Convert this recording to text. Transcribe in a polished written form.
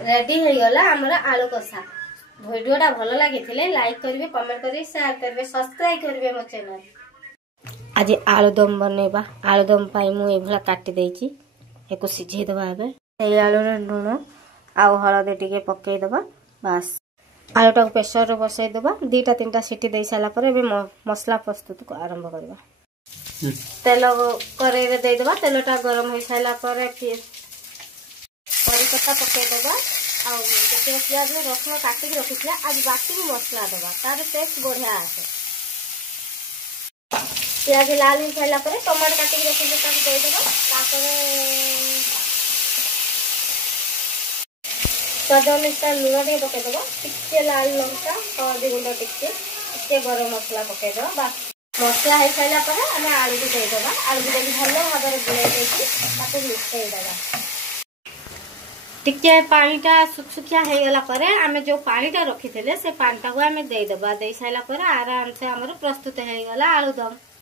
Ready हो गला हमर आलू कषा। वीडियोटा भल लगी लाइक करेंगे, कमेंट करेंगे, शेयर करेंगे, सब्सक्राइब करेंगे मो चैनल। आज आलुदम बनैबा। आलुदम पाई मु एभला काटी देछि, एको सिझे दबा एबे। ए आलू रे लूण आ हळदी टिके पकेई दबा। बस आलूटा प्रेशर रे बसई दबा। 2टा 3टा सीटी दे साला पर एबे मसला प्रस्तुत को आरंभ करबा। तेल करेई रे दे दबा। तेलटा गरम हो साला पर फिर करी पत्ता पकेई दबा। आ जते प्याज रसुण काटी रखिथिला आज बाकी मसला दबा, तार टेस्ट बढ़िया आसे। प्याज लाल हो सारा पर टमाटर काटिक रखिले ताको दे देबा। तापर स्वाद अनुसार लूण टे पके देबा। टिके लाल लंका हल्दी गुंड टिके गरम मसला पके देबा। बस मसला हो सारा पर हमें आलू को दे देबा। आलू को देके भलो भाबरे गुलाई देकी ताको मिक्सई देबा। टिके पानीटा सुखसुखिया हो गला पर आमे जो पानीटा रखिथिले से पानीटा को आमे दे देबा। दे साइला पर आराम से हमर प्रस्तुत हो गला आलूदम।